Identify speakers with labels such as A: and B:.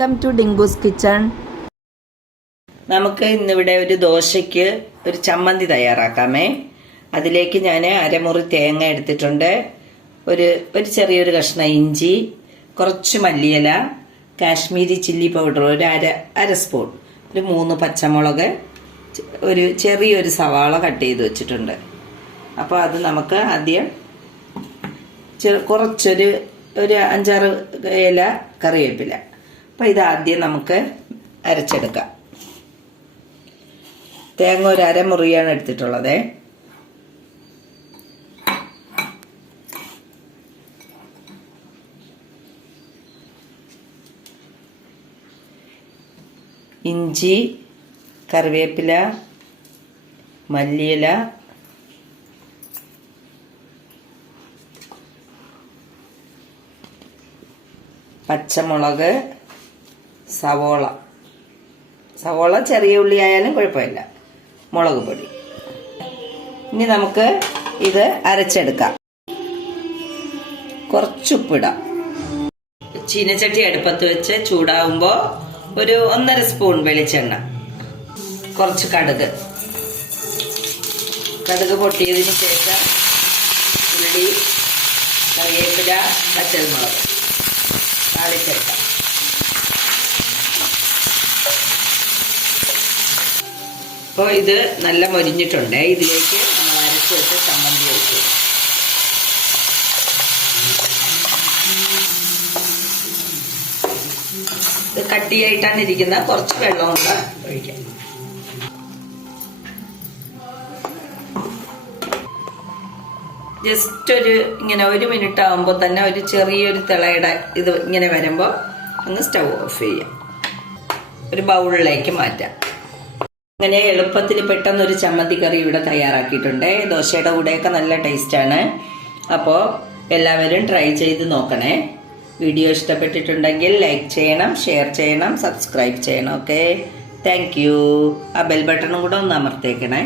A: Welcome to Dinkoos kitchen.
B: നമുക്ക് ഇന്നിവിടെ ഒരു ദോശയ്ക്ക് ഒരു ചമ്മന്തി തയ്യാറാക്കാമേ. അതിലേക്ക് ഞാൻ അരമുറി തേങ്ങ എടുത്തിട്ടുണ്ട്. ഒരു ഒരു ചെറിയൊരു കഷ്ണം ഇഞ്ചി കുറച്ച് മല്ലിയില കാശ്മീരി ചില്ലി പൗഡർ ഒരു അര അര സ്പൂൺ ഒരു മൂന്ന് പച്ചമുളക് ഒരു ചെറിയൊരു സവാള കട്ട് ചെയ്ത് വെച്ചിട്ടുണ്ട്. അപ്പോൾ അത് നമുക്ക് ആദ്യം കുറച്ചൊരു ഒരു അഞ്ചാറ് ഇല കറിവേപ്പില. അപ്പോൾ ഇത് ആദ്യം നമുക്ക് അരച്ചെടുക്കാം. തേങ്ങ ഒരു അരമുറിയാണ് എടുത്തിട്ടുള്ളത്. ഇഞ്ചി കറിവേപ്പില മല്ലിയില പച്ചമുളക് സവോള. സവോള ചെറിയ ഉള്ളി ആയാലും കുഴപ്പമില്ല. മുളക് പൊടി. ഇനി നമുക്ക് ഇത് അരച്ചെടുക്കാം. കുറച്ചുപ്പിടാം ചീനച്ചട്ടി അടുപ്പത്ത് വെച്ച് ചൂടാവുമ്പോൾ ഒരു ഒന്നര സ്പൂൺ വെളിച്ചെണ്ണ. കുറച്ച് കടുക്. കടുക് പൊട്ടിയതിന് ശേഷം ഉള്ളി കറിവേപ്പില പച്ചമുളക്. താളിച്ചെടുക്കാം. അപ്പോൾ ഇത് നല്ല മൊരിഞ്ഞിട്ടുണ്ട്. ഇതിലേക്ക് നമ്മൾ അരച്ച് വെച്ച ചമ്മന്തി ഒഴിച്ചു. ഇത് കട്ടിയായിട്ടാണ് ഇരിക്കുന്നത് കുറച്ച് വെള്ളം ഉണ്ട് ഒഴിക്കാം. ജസ്റ്റ് ഒരു ഇങ്ങനെ ഒരു മിനിറ്റ് ആകുമ്പോൾ തന്നെ ഒരു ചെറിയൊരു തിളയുടെ ഇത് ഇങ്ങനെ വരുമ്പോൾ അങ്ങ് സ്റ്റൗ ഓഫ് ചെയ്യാം. ഒരു ബൗളിലേക്ക് മാറ്റാം. അങ്ങനെ എളുപ്പത്തിൽ പെട്ടെന്ന് ഒരു ചമ്മന്തി കറി ഇവിടെ തയ്യാറാക്കിയിട്ടുണ്ട്. ദോശയുടെ കൂടെയൊക്കെ നല്ല ടേസ്റ്റാണ്. അപ്പോൾ എല്ലാവരും ട്രൈ ചെയ്ത് നോക്കണേ. വീഡിയോ ഇഷ്ടപ്പെട്ടിട്ടുണ്ടെങ്കിൽ ലൈക്ക് ചെയ്യണം ഷെയർ ചെയ്യണം സബ്സ്ക്രൈബ് ചെയ്യണം ഓക്കെ? Thank you. ആ ബെൽ ബട്ടണും കൂടെ ഒന്ന് അമർത്തേക്കണേ